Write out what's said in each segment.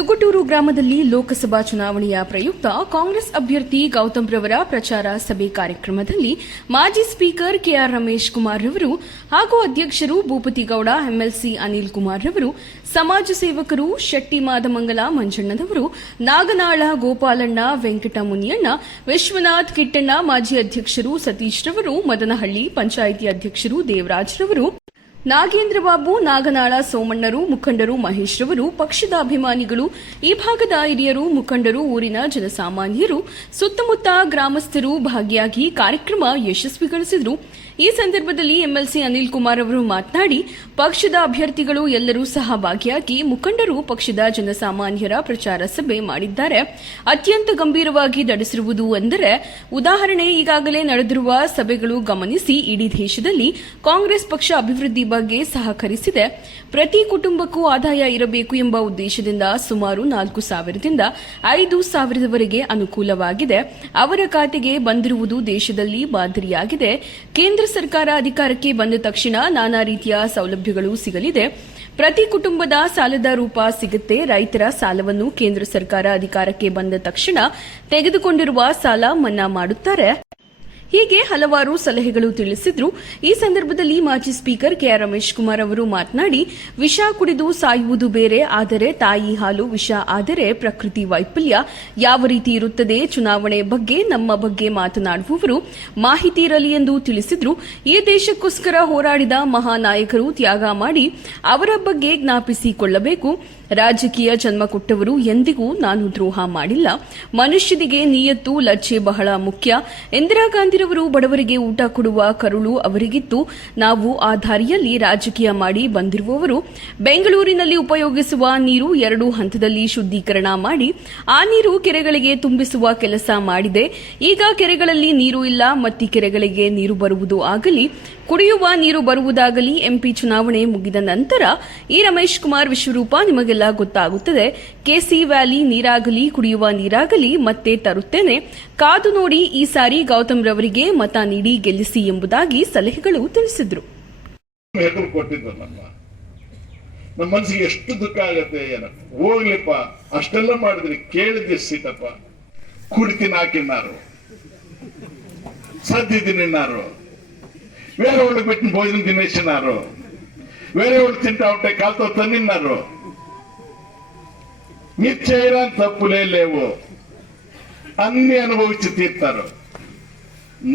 ತುಗುಟೂರು ಗ್ರಾಮದಲ್ಲಿ ಲೋಕಸಭಾ ಚುನಾವಣೆಯ ಪ್ರಯುಕ್ತ ಕಾಂಗ್ರೆಸ್ ಅಭ್ಯರ್ಥಿ ಗೌತಮ್ ರವರ ಪ್ರಚಾರ ಸಭೆ ಕಾರ್ಯಕ್ರಮದಲ್ಲಿ ಮಾಜಿ ಸ್ಪೀಕರ್ ಕೆಆರ್ ರಮೇಶ್ ಕುಮಾರ್ ರವರು ಹಾಗೂ ಅಧ್ಯಕ್ಷರು ಭೂಪತಿಗೌಡ ಎಂಎಲ್ಸಿ ಅನಿಲ್ ಕುಮಾರ್ ರವರು, ಸಮಾಜ ಸೇವಕರು ಶೆಟ್ಟಿ ಮಾದಮಂಗಲ ಮಂಜಣ್ಣನವರು, ನಾಗನಾಳ ಗೋಪಾಲಣ್ಣ, ವೆಂಕಟ ಮುನಿಯಣ್ಣ, ವಿಶ್ವನಾಥ್ ಕಿಟ್ಟಣ್ಣ, ಮಾಜಿ ಅಧ್ಯಕ್ಷರು ಸತೀಶ್ ರವರು, ಮದನಹಳ್ಳಿ ಪಂಚಾಯಿತಿ ಅಧ್ಯಕ್ಷರು ದೇವರಾಜ್ ರವರು, ನಾಗೇಂದ್ರ ಬಾಬು, ನಾಗನಾಳ ಸೋಮಣ್ಣರು, ಮುಖಂಡರು ಮಹೇಶ್ ರವರು, ಪಕ್ಷದ ಅಭಿಮಾನಿಗಳು, ಈ ಭಾಗದ ಹಿರಿಯರು, ಮುಖಂಡರು, ಊರಿನ ಜನಸಾಮಾನ್ಯರು, ಸುತ್ತಮುತ್ತ ಗ್ರಾಮಸ್ಥರು ಭಾಗಿಯಾಗಿ ಕಾರ್ಯಕ್ರಮ ಯಶಸ್ವಿಗೊಳಿಸಿದರು. ಈ ಸಂದರ್ಭದಲ್ಲಿ ಎಂಎಲ್ಸಿ ಅನಿಲ್ ಕುಮಾರ್ ಅವರು ಮಾತನಾಡಿ, ಪಕ್ಷದ ಅಭ್ಯರ್ಥಿಗಳು ಎಲ್ಲರೂ ಸಹ ಭಾಗಿಯಾಗಿ ಮುಖಂಡರು ಪಕ್ಷದ ಜನಸಾಮಾನ್ಯರ ಪ್ರಚಾರ ಸಭೆ ಮಾಡಿದ್ದಾರೆ. ಅತ್ಯಂತ ಗಂಭೀರವಾಗಿ ನಡೆಸಿರುವುದು ಎಂದರೆ, ಉದಾಹರಣೆ ಈಗಾಗಲೇ ನಡೆದಿರುವ ಸಭೆಗಳು ಗಮನಿಸಿ ಇಡೀ ದೇಶದಲ್ಲಿ ಕಾಂಗ್ರೆಸ್ ಪಕ್ಷ ಅಭಿವೃದ್ಧಿ ಬಗ್ಗೆ ಸಹಕರಿಸಿದೆ. ಪ್ರತಿ ಕುಟುಂಬಕ್ಕೂ ಆದಾಯ ಇರಬೇಕು ಎಂಬ ಉದ್ದೇಶದಿಂದ ಸುಮಾರು 4,000ದಿಂದ 5,000ವರೆಗೆ ಅನುಕೂಲವಾಗಿದೆ. ಅವರ ಖಾತೆಗೆ ಬಂದಿರುವುದು ದೇಶದಲ್ಲಿ ಮಾದರಿಯಾಗಿದೆ. ಕೇಂದ್ರ ಸರ್ಕಾರ ಅಧಿಕಾರಕ್ಕೆ ಬಂದ ತಕ್ಷಣ ನಾನಾ ರೀತಿಯ ಸೌಲಭ್ಯಗಳು ಸಿಗಲಿದೆ. ಪ್ರತಿ ಕುಟುಂಬದ ಸಾಲದ ರೂಪ ಸಿಗುತ್ತೆ. ರೈತರ ಸಾಲವನ್ನು ಕೇಂದ್ರ ಸರ್ಕಾರ ಅಧಿಕಾರಕ್ಕೆ ಬಂದ ತಕ್ಷಣ ತೆಗೆದುಕೊಂಡಿರುವ ಸಾಲ ಮನ್ನಾ ಮಾಡುತ್ತಾರೆ. ಹೀಗೆ ಹಲವಾರು ಸಲಹೆಗಳು ತಿಳಿಸಿದ್ರು. ಈ ಸಂದರ್ಭದಲ್ಲಿ ಮಾಜಿ ಸ್ಪೀಕರ್ ಕೆಆರ್ ರಮೇಶ್ ಕುಮಾರ್ ಅವರು ಮಾತನಾಡಿ, ವಿಷ ಕುಡಿದು ಸಾಯುವುದು ಬೇರೆ, ಆದರೆ ತಾಯಿ ಹಾಲು ವಿಷ ಆದರೆ ಪ್ರಕೃತಿ ವೈಫಲ್ಯ ಯಾವ ರೀತಿ ಇರುತ್ತದೆ. ಚುನಾವಣೆ ಬಗ್ಗೆ ನಮ್ಮ ಬಗ್ಗೆ ಮಾತನಾಡುವವರು ಮಾಹಿತಿ ಇರಲಿ ಎಂದು ತಿಳಿಸಿದ್ರು. ಈ ದೇಶಕ್ಕೋಸ್ಕರ ಹೋರಾಡಿದ ಮಹಾನಾಯಕರು ತ್ಯಾಗ ಮಾಡಿ ಅವರ ಬಗ್ಗೆ ಜ್ಞಾಪಿಸಿಕೊಳ್ಳಬೇಕು. ರಾಜಕೀಯ ಜನ್ಮ ಕೊಟ್ಟವರು ಎಂದಿಗೂ ನಾನು ದ್ರೋಹ ಮಾಡಿಲ್ಲ. ಮನುಷ್ಯನಿಗೆ ನಿಯತ್ತು ಲಜ್ಜೆ ಬಹಳ ಮುಖ್ಯ. ಇಂದಿರಾ ಗಾಂಧಿರವರು ಬಡವರಿಗೆ ಊಟ ಕೊಡುವ ಕರುಳು ಅವರಿಗಿತ್ತು. ನಾವು ಆ ದಾರಿಯಲ್ಲಿ ರಾಜಕೀಯ ಮಾಡಿ ಬಂದಿರುವವರು. ಬೆಂಗಳೂರಿನಲ್ಲಿ ಉಪಯೋಗಿಸುವ ನೀರು 2 ಹಂತದಲ್ಲಿ ಶುದ್ದೀಕರಣ ಮಾಡಿ ಆ ನೀರು ಕೆರೆಗಳಿಗೆ ತುಂಬಿಸುವ ಕೆಲಸ ಮಾಡಿದೆ. ಈಗ ಕೆರೆಗಳಲ್ಲಿ ನೀರು ಇಲ್ಲ. ಮತ್ತಿ ಕೆರೆಗಳಿಗೆ ನೀರು ಬರುವುದು ಆಗಲಿ, ಕುಡಿಯುವ ನೀರು ಬರುವುದಾಗಲಿ ಎಂಪಿ ಚುನಾವಣೆ ಮುಗಿದ ನಂತರ ಈ ರಮೇಶ್ ಕುಮಾರ್ ವಿಶ್ವರೂಪ ನಿಮಗೆಲ್ಲ ಗೊತ್ತಾಗುತ್ತದೆ. ಕೆಸಿ ವ್ಯಾಲಿ ನೀರಾಗಲಿ ಕುಡಿಯುವ ನೀರಾಗಲಿ ಮತ್ತೆ ತರುತ್ತೇನೆ. ಕಾದು ನೋಡಿ. ಈ ಸಾರಿ ಗೌತಮ್ ರವರಿಗೆ ಮತ ನೀಡಿ ಗೆಲ್ಲಿಸಿ ಎಂಬುದಾಗಿ ಸಲಹೆಗಳು ತಿಳಿಸಿದ್ರು. ನಮ್ಮ ಮನಸ್ಸಿಗೆ ಎಷ್ಟು ದುಃಖ ಆಗತ್ತೆ. ಹೋಗ್ಲಿಪ್ಪ, ಅಷ್ಟೆಲ್ಲ ಮಾಡಿದ್ರಿ, ಕೇಳಿದ್ರಿ ಸೀತಪ್ಪ. ಕುಡಿತೀನಿ ಹಾಕಿನಾರು, ಸದ್ದಿದ್ದೀನಿನ್ನಾರು, వేరే వాళ్ళకి పెట్టిన భోజనం తినేసినారు, వేరే వాళ్ళు తింటా ఉంటే కాలుతో తన్నిన్నారు. మీరు చేయడానికి తప్పులే లేవు, అన్ని అనుభవించి తీర్తారు.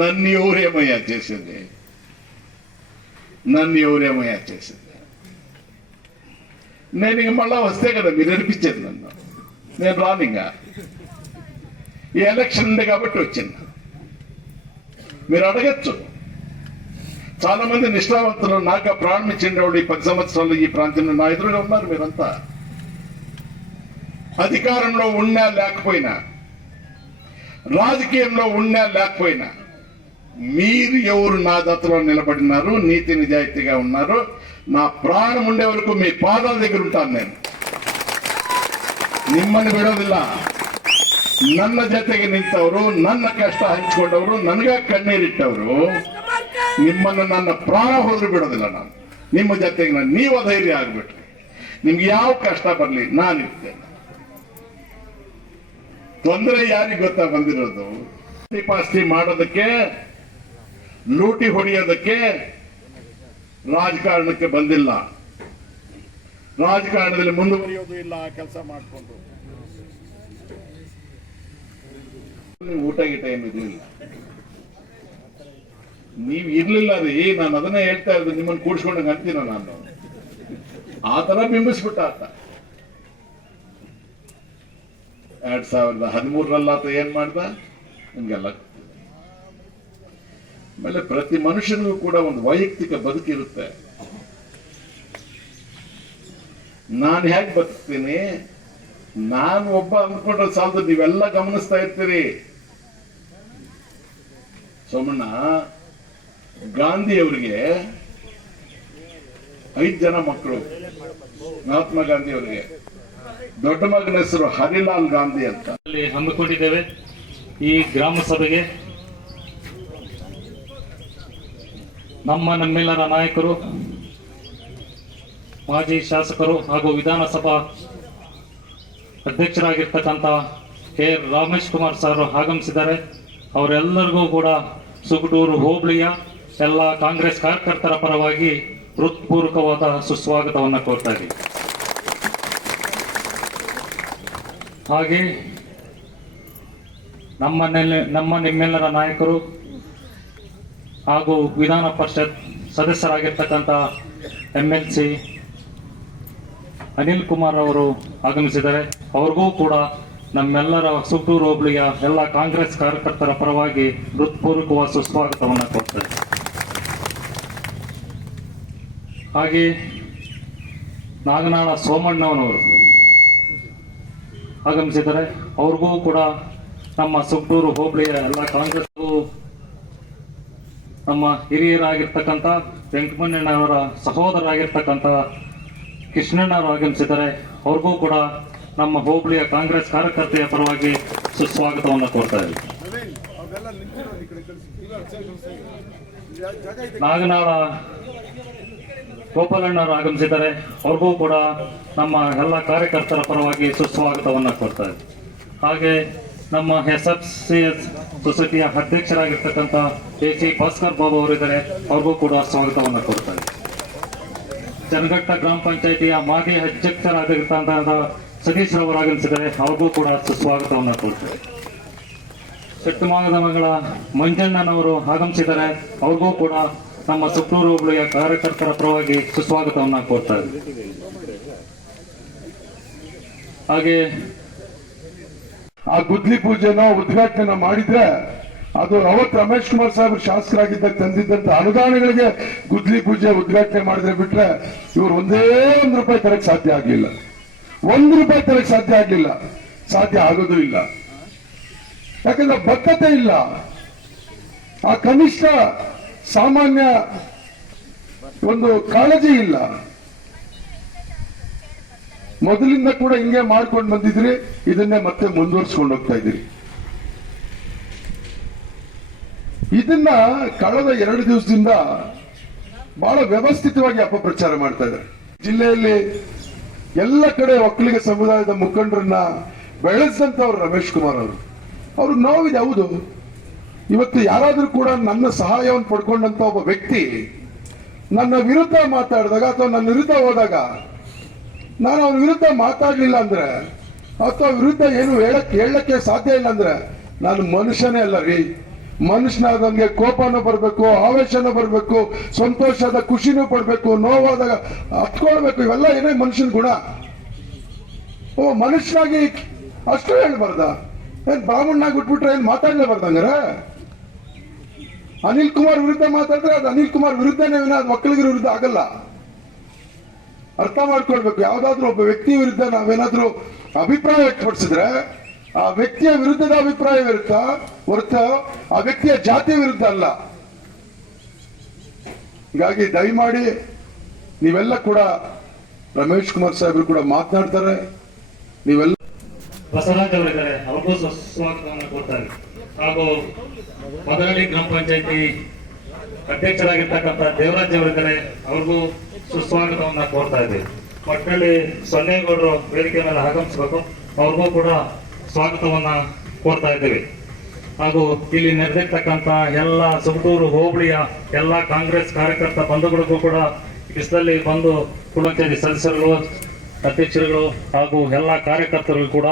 నన్ను ఎవరేమయ్యా చేసేది? నన్ను ఎవరేమయ్యా చేసేది? నేను ఇంక మళ్ళా వస్తే కదా మీరు అనిపించేది నన్ను. నేను రాను. ఇంకా ఈ ఎలక్షన్ ఉంది కాబట్టి వచ్చింది. మీరు అడగచ్చు. చాలా మంది నిష్ఠావంతులు నాకు ప్రారంభించిన వాళ్ళు ఈ 10 సంవత్సరాలు ఈ ప్రాంతంలో నా ఎదురుగా ఉన్నారు. మీరంతా అధికారంలో ఉన్నా లేకపోయినా, రాజకీయంలో ఉన్నా లేకపోయినా, మీరు ఎవరు నా దత్తలో నిలబడినారు, నీతి నిజాయితీగా ఉన్నారు. నా ప్రాణం ఉండే వరకు మీ పాదాల దగ్గర ఉంటాను. నేను ನಿಮ್ಮನ್ನು ಬಿಡೋದಿಲ್ಲ. ನನ್ನ ಜೊತೆಗೆ ನಿಂತವರು, ನನ್ನ ಕಷ್ಟ ಹಂಚಿಕೊಂಡವರು, ನನಗ ಕಣ್ಣೀರಿಟ್ಟವರು, ನಿಮ್ಮನ್ನು ನನ್ನ ಪ್ರಾಣ ಹೋದ್ರು ಬಿಡೋದಿಲ್ಲ. ನಾನು ನಿಮ್ಮ ಜೊತೆಗೆ ನೀವು ಧೈರ್ಯ ಆಗ್ಬಿಟ್ರಿ. ನಿಮ್ಗೆ ಯಾವ ಕಷ್ಟ ಬರಲಿ ನಾನಿರ್ತೇನೆ. ತೊಂದರೆ ಯಾರಿಗೆ ಗೊತ್ತಾ ಬಂದಿರೋದು? ಪಾಸ್ತಿ ಮಾಡೋದಕ್ಕೆ, ಲೂಟಿ ಹೊಡೆಯೋದಕ್ಕೆ ರಾಜಕಾರಣಕ್ಕೆ ಬಂದಿಲ್ಲ. ರಾಜಕಾರಣದಲ್ಲಿ ಮುಂದುವರಿಯೋದು ಇಲ್ಲ. ಕೆಲಸ ಮಾಡಿಕೊಂಡು ಊಟ ಗೀಟ ಏನಿರ್ಲಿಲ್ಲ. ನೀವು ಇರ್ಲಿಲ್ಲ ರೀ. ನಾನು ಅದನ್ನೇ ಹೇಳ್ತಾ ಇರೋದು. ನಿಮ್ಮನ್ನು ಕೂಡಿಸ್ಕೊಂಡಂಗೆ ಅಂತೀನ ನಾನು. ಆ ತರ ಬಿಂಬಿಸ್ಬಿಟ್ಟ ಆತ. 2013 ಆತ ಏನ್ ಮಾಡ್ದ ನಿಮ್ಗೆಲ್ಲ. ಆಮೇಲೆ ಪ್ರತಿ ಮನುಷ್ಯನಿಗೂ ಕೂಡ ಒಂದು ವೈಯಕ್ತಿಕ ಬದುಕಿರುತ್ತೆ. ನಾನು ಹೇಗೆ ಬದುಕ್ತೀನಿ, ನಾನು ಒಬ್ಬ ಅಂದ್ಕೊಂಡ್ರೆ ಸಾಲದು. ನೀವೆಲ್ಲ ಗಮನಿಸ್ತಾ ಇರ್ತೀರಿ. ಸೋಮಣ್ಣ, ಗಾಂಧಿಯವರಿಗೆ 5 ಜನ ಮಕ್ಕಳು. ಮಹಾತ್ಮ ಗಾಂಧಿ ಅವರಿಗೆ ದೊಡ್ಡ ಮಗನ ಹೆಸರು ಹರಿಲಾಲ್ ಗಾಂಧಿ ಅಂತ. ಹಮ್ಮಿಕೊಂಡಿದ್ದೇವೆ ಈ ಗ್ರಾಮ ಸಭೆಗೆ. ನಮ್ಮೆಲ್ಲರ ನಾಯಕರು, ಮಾಜಿ ಶಾಸಕರು ಹಾಗೂ ವಿಧಾನಸಭಾ ಅಧ್ಯಕ್ಷರಾಗಿರ್ತಕ್ಕಂಥ ಕೆ ರಮೇಶ್ ಕುಮಾರ್ ಸರ್ ಆಗಮಿಸಿದ್ದಾರೆ. ಅವರೆಲ್ಲರಿಗೂ ಕೂಡ ಸುಗಟೂರು ಹೋಬಳಿಯ ಎಲ್ಲ ಕಾಂಗ್ರೆಸ್ ಕಾರ್ಯಕರ್ತರ ಪರವಾಗಿ ಹೃತ್ಪೂರ್ವಕವಾದ ಸುಸ್ವಾಗತವನ್ನು ಕೋರ್ತಾ ಇದ್ದೀವಿ. ಹಾಗೆ ನಿಮ್ಮೆಲ್ಲರ ನಾಯಕರು ಹಾಗೂ ವಿಧಾನ ಪರಿಷತ್ ಸದಸ್ಯರಾಗಿರ್ತಕ್ಕಂಥ MLC ಅನಿಲ್ ಕುಮಾರ್ ಅವರು ಆಗಮಿಸಿದ್ದಾರೆ. ಅವ್ರಿಗೂ ಕೂಡ ನಮ್ಮೆಲ್ಲರ ಸುಗಟೂರು ಹೋಬಳಿಯ ಎಲ್ಲ ಕಾಂಗ್ರೆಸ್ ಕಾರ್ಯಕರ್ತರ ಪರವಾಗಿ ಹೃತ್ಪೂರ್ವಕವಾದ ಸುಸ್ವಾಗತವನ್ನು ಕೊಡ್ತಾರೆ. ಹಾಗೆ ನಾಗನಾಳ ಸೋಮಣ್ಣನವರು ಆಗಮಿಸಿದ್ದಾರೆ. ಅವ್ರಿಗೂ ಕೂಡ ನಮ್ಮ ಸುಗಟೂರು ಹೋಬಳಿಯ ಎಲ್ಲ ಕಾಂಗ್ರೆಸ್ ನಮ್ಮ ಹಿರಿಯರಾಗಿರ್ತಕ್ಕಂಥ ವೆಂಕಟಮಣ್ಣನವರ ಸಹೋದರರಾಗಿರ್ತಕ್ಕಂಥ ಕೃಷ್ಣಣ್ಣವರು ಆಗಮಿಸಿದ್ದಾರೆ. ಅವ್ರಿಗೂ ಕೂಡ ನಮ್ಮ ಹೋಬಳಿಯ ಕಾಂಗ್ರೆಸ್ ಕಾರ್ಯಕರ್ತೆಯ ಪರವಾಗಿ ಸುಸ್ವಾಗತವನ್ನು ಕೊಡ್ತಾ ಇದ್ದೀವಿ. ನಾಗನಾಳ ಗೋಪಾಲಣ್ಣವರು ಆಗಮಿಸಿದ್ದಾರೆ. ಅವ್ರಿಗೂ ಕೂಡ ನಮ್ಮ ಎಲ್ಲ ಕಾರ್ಯಕರ್ತರ ಪರವಾಗಿ ಸುಸ್ವಾಗತವನ್ನು ಕೊಡ್ತಾ ಇದ್ದೀವಿ. ಹಾಗೆ ನಮ್ಮ SFCS ಸೊಸೈಟಿಯ ಅಧ್ಯಕ್ಷರಾಗಿರ್ತಕ್ಕಂಥ AC ಭಾಸ್ಕರ್ ಬಾಬು ಅವರಿದ್ದಾರೆ. ಅವ್ರಿಗೂ ಕೂಡ ಸ್ವಾಗತವನ್ನು ಕೊಡ್ತಾ ಇದ್ದೀವಿ. ಜನಘಟ್ಟ ಗ್ರಾಮ ಪಂಚಾಯಿತಿಯ ಮಾಜಿ ಅಧ್ಯಕ್ಷರಾಗಿರ್ತಕ್ಕಂಥ ಸತೀಶ್ ರವರು ಆಗಮಿಸಿದ್ದಾರೆ. ಅವ್ರಿಗೂ ಕೂಡ ಸುಸ್ವಾಗತವನ್ನು ಕೊಡ್ತಾರೆ. ಸೆಟ್ಟಮಾಗದ ಮಗಳ ಮಂಜಣ್ಣನವರು ಆಗಮಿಸಿದ್ದಾರೆ. ಅವ್ರಿಗೂ ಕೂಡ ನಮ್ಮ ಸುಗಟೂರು ಹೋಬಳಿಯ ಕಾರ್ಯಕರ್ತರ ಪರವಾಗಿ ಸುಸ್ವಾಗತವನ್ನು ಕೋರ್ತಾ ಇದ್ದೀವಿ. ಹಾಗೆ ಆ ಗುದ್ಲಿ ಪೂಜೆನೋ ಉದ್ಘಾಟನೆ ಮಾಡಿದ್ರೆ ಅದು ಅವತ್ತು ರಮೇಶ್ ಕುಮಾರ್ ಸಾಹೇಬ್ ಶಾಸಕರಾಗಿದ್ದಾಗ ತಂದಿದ್ದಂತ ಅನುದಾನಗಳಿಗೆ ಗುದ್ಲಿ ಪೂಜೆ ಉದ್ಘಾಟನೆ ಮಾಡಿದ್ರೆ ಬಿಟ್ರೆ ಇವರು ಒಂದೇ ₹1 ತರಕ್ ಸಾಧ್ಯ ಆಗ್ಲಿಲ್ಲ. ₹1 ತರಕ್ ಸಾಧ್ಯ ಆಗ್ಲಿಲ್ಲ, ಸಾಧ್ಯ ಆಗೋದು ಇಲ್ಲ. ಯಾಕಂದ್ರೆ ಬದ್ಧತೆ ಇಲ್ಲ. ಆ ಕನಿಷ್ಠ ಸಾಮಾನ್ಯ ಒಂದು ಕಾಳಜಿ ಇಲ್ಲ. ಮೊದಲಿಂದ ಕೂಡ ಹಿಂಗೆ ಮಾಡ್ಕೊಂಡು ಬಂದಿದ್ರಿ, ಇದನ್ನೇ ಮತ್ತೆ ಮುಂದುವರ್ಸ್ಕೊಂಡು ಹೋಗ್ತಾ ಇದ್ದೀರಿ. ಇದನ್ನ ಕಳೆದ 2 ದಿವಸದಿಂದ ಬಹಳ ವ್ಯವಸ್ಥಿತವಾಗಿ ಅಪಪ್ರಚಾರ ಮಾಡ್ತಾ ಇದ್ದಾರೆ. ಜಿಲ್ಲೆಯಲ್ಲಿ ಎಲ್ಲ ಕಡೆ ಒಕ್ಕಲಿಗ ಸಮುದಾಯದ ಮುಖಂಡರನ್ನ ಬೆಳೆಸಿದಂತವ್ರು ರಮೇಶ್ ಕುಮಾರ್ ಅವರು. ಅವ್ರಿಗೆ ನೋವಿದೆ, ಹೌದು. ಇವತ್ತು ಯಾರಾದ್ರೂ ಕೂಡ ನನ್ನ ಸಹಾಯವನ್ನು ಪಡ್ಕೊಂಡಂತ ಒಬ್ಬ ವ್ಯಕ್ತಿ ನನ್ನ ವಿರುದ್ಧ ಮಾತಾಡಿದಾಗ ಅಥವಾ ನನ್ನ ವಿರುದ್ಧ ಹೋದಾಗ ನಾನು ಅವನ ವಿರುದ್ಧ ಮಾತಾಡ್ಲಿಲ್ಲ ಅಂದ್ರೆ ಅಥವಾ ವಿರುದ್ಧ ಏನು ಹೇಳಕ್ಕೆ ಸಾಧ್ಯ ಇಲ್ಲ ಅಂದ್ರೆ ನಾನು ಮನುಷ್ಯನೇ ಅಲ್ಲ ರೀ. ಮನುಷ್ಯನಾಗ ನನ್ಗೆ ಕೋಪನೂ ಬರ್ಬೇಕು, ಆವೇಶನೂ ಬರ್ಬೇಕು, ಸಂತೋಷದ ಖುಷಿನೂ ಪಡ್ಬೇಕು, ನೋವಾದಾಗ ಹತ್ಕೊಳ್ಬೇಕು. ಇವೆಲ್ಲ ಏನೇ ಮನುಷ್ಯನ ಗುಣ. ಮನುಷ್ಯನಾಗಿ ಅಷ್ಟು ಹೇಳ್ಬಾರ್ದ? ಏನ್ ಬ್ರಾಹ್ಮಣನಾಗಿ ಬಿಟ್ಬಿಟ್ರೆ ಏನ್ ಮಾತಾಡ್ಲೇಬಾರ್ದಂಗಾರ? ಅನಿಲ್ ಕುಮಾರ್ ವಿರುದ್ಧ ಮಾತಾಡಿದ್ರೆ ಅದು ಅನಿಲ್ ಕುಮಾರ್ ವಿರುದ್ಧನೇ ವಿನ ಅದು ಒಕ್ಕಲಿಗರ ವಿರುದ್ಧ ಆಗಲ್ಲ. ಅರ್ಥ ಮಾಡ್ಕೊಳ್ಬೇಕು. ಯಾವ್ದಾದ್ರು ಒಬ್ಬ ವ್ಯಕ್ತಿ ವಿರುದ್ಧ ನಾವೇನಾದ್ರೂ ಅಭಿಪ್ರಾಯ ವ್ಯಕ್ತಪಡಿಸಿದ್ರೆ ಆ ವ್ಯಕ್ತಿಯ ವಿರುದ್ಧದ ಅಭಿಪ್ರಾಯವಿರುತ್ತಾ ಹೊರತು ಆ ವ್ಯಕ್ತಿಯ ಜಾತಿಯ ವಿರುದ್ಧ ಅಲ್ಲ. ಹೀಗಾಗಿ ದಯಮಾಡಿ ನೀವೆಲ್ಲ ಕೂಡ ರಮೇಶ್ ಕುಮಾರ್ ಸಾಹೇಬರು ಕೂಡ ಮಾತನಾಡ್ತಾರೆ. ನೀವೆಲ್ಲ ಬಸವರಾಜ್ ಅವರಿದ್ದಾರೆ. ಅವ್ರಿಗೂ ಸ್ವಾಗತವನ್ನು ಕೊಡ್ತಾರೆ. ಹಾಗೂ ಮದನಹಳ್ಳಿ ಗ್ರಾಮ ಪಂಚಾಯತಿ ಅಧ್ಯಕ್ಷರಾಗಿರ್ತಕ್ಕಂಥ ದೇವರಾಜ್ ಅವರಿದ್ದಾರೆ. ಅವ್ರಿಗೂ ಸುಸ್ವಾಗತವನ್ನ ಕೋರ್ತಾ ಇದ್ದೀವಿ. ಮಟ್ಟಳ್ಳಿ ಸೊನ್ನೇಗೌಡರು ವೇದಿಕೆ ಮೇಲೆ ಆಗಮಿಸಬೇಕು. ಅವ್ರಿಗೂ ಕೂಡ ಸ್ವಾಗತವನ್ನ ಕೋರ್ತಾ ಇದ್ದೀವಿ. ಹಾಗೂ ಇಲ್ಲಿ ನೆರೆದಿರ್ತಕ್ಕಂಥ ಎಲ್ಲ ಸುಗಟೂರು ಹೋಬಳಿಯ ಎಲ್ಲ ಕಾಂಗ್ರೆಸ್ ಕಾರ್ಯಕರ್ತ ಬಂಧುಗಳಿಗೂ ಕೂಡ ಬಿಸಿಲಲ್ಲಿ ಬಂದು ಪಂಚಾಯತಿ ಸದಸ್ಯರುಗಳು, ಅಧ್ಯಕ್ಷರುಗಳು ಹಾಗೂ ಎಲ್ಲ ಕಾರ್ಯಕರ್ತರಿಗೂ ಕೂಡ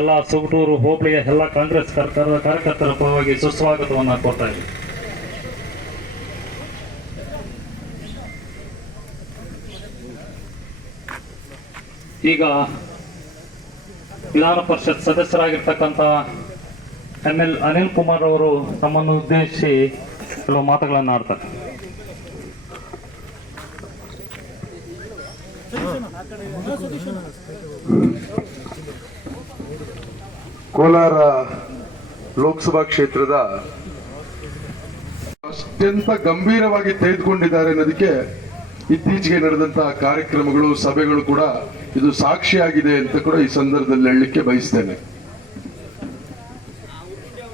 ಎಲ್ಲ ಸುಗಟೂರು ಹೋಬಳಿಯ ಎಲ್ಲ ಕಾಂಗ್ರೆಸ್ ಕಾರ್ಯಕರ್ತರ ಪರವಾಗಿ ಸುಸ್ವಾಗತವನ್ನು ಕೋರ್ತಾ ಇದ್ದೀವಿ. ಈಗ ವಿಧಾನ ಪರಿಷತ್ ಸದಸ್ಯರಾಗಿರ್ತಕ್ಕಂಥ ಅನಿಲ್ ಕುಮಾರ್ ಅವರು ತಮ್ಮನ್ನು ಉದ್ದೇಶಿಸಿ ಕೆಲವು ಮಾತುಗಳನ್ನು ಆಡ್ತಾರೆ. ಕೋಲಾರ ಲೋಕಸಭಾ ಕ್ಷೇತ್ರದ ಅತ್ಯಂತ ಗಂಭೀರವಾಗಿ ತೆಗೆದುಕೊಂಡಿದ್ದಾರೆ ಅನ್ನೋದಕ್ಕೆ ಇತ್ತೀಚೆಗೆ ನಡೆದಂತಹ ಕಾರ್ಯಕ್ರಮಗಳು, ಸಭೆಗಳು ಕೂಡ ಇದು ಸಾಕ್ಷಿಯಾಗಿದೆ ಅಂತ ಕೂಡ ಈ ಸಂದರ್ಭದಲ್ಲಿ ಹೇಳಲಿಕ್ಕೆ ಬಯಸ್ತೇನೆ.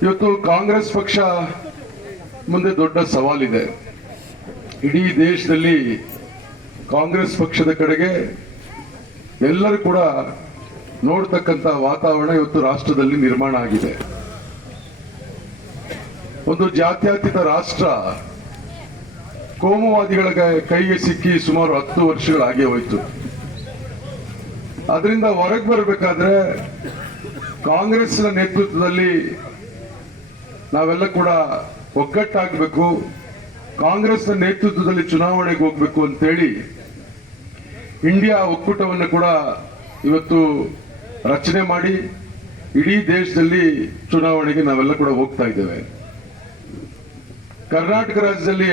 ಇವತ್ತು ಕಾಂಗ್ರೆಸ್ ಪಕ್ಷ ಮುಂದೆ ದೊಡ್ಡ ಸವಾಲಿದೆ. ಇಡೀ ದೇಶದಲ್ಲಿ ಕಾಂಗ್ರೆಸ್ ಪಕ್ಷದ ಕಡೆಗೆ ಎಲ್ಲರೂ ಕೂಡ ನೋಡ್ತಕ್ಕಂಥ ವಾತಾವರಣ ಇವತ್ತು ರಾಷ್ಟ್ರದಲ್ಲಿ ನಿರ್ಮಾಣ ಆಗಿದೆ. ಒಂದು ಜಾತ್ಯತೀತ ರಾಷ್ಟ್ರ ಕೋಮುವಾದಿಗಳ ಕೈಗೆ ಸಿಕ್ಕಿ ಸುಮಾರು 10 ವರ್ಷಗಳಾಗಿ ಹೋಯ್ತು. ಅದರಿಂದ ಹೊರಗೆ ಬರಬೇಕಾದ್ರೆ ಕಾಂಗ್ರೆಸ್ನ ನೇತೃತ್ವದಲ್ಲಿ ನಾವೆಲ್ಲ ಕೂಡ ಒಗ್ಗಟ್ಟಾಗಬೇಕು, ಕಾಂಗ್ರೆಸ್ನ ನೇತೃತ್ವದಲ್ಲಿ ಚುನಾವಣೆಗೆ ಹೋಗ್ಬೇಕು ಅಂತೇಳಿ ಇಂಡಿಯಾ ಒಕ್ಕೂಟವನ್ನು ಕೂಡ ಇವತ್ತು ರಚನೆ ಮಾಡಿ ಇಡೀ ದೇಶದಲ್ಲಿ ಚುನಾವಣೆಗೆ ನಾವೆಲ್ಲ ಕೂಡ ಹೋಗ್ತಾ ಇದ್ದೇವೆ. ಕರ್ನಾಟಕ ರಾಜ್ಯದಲ್ಲಿ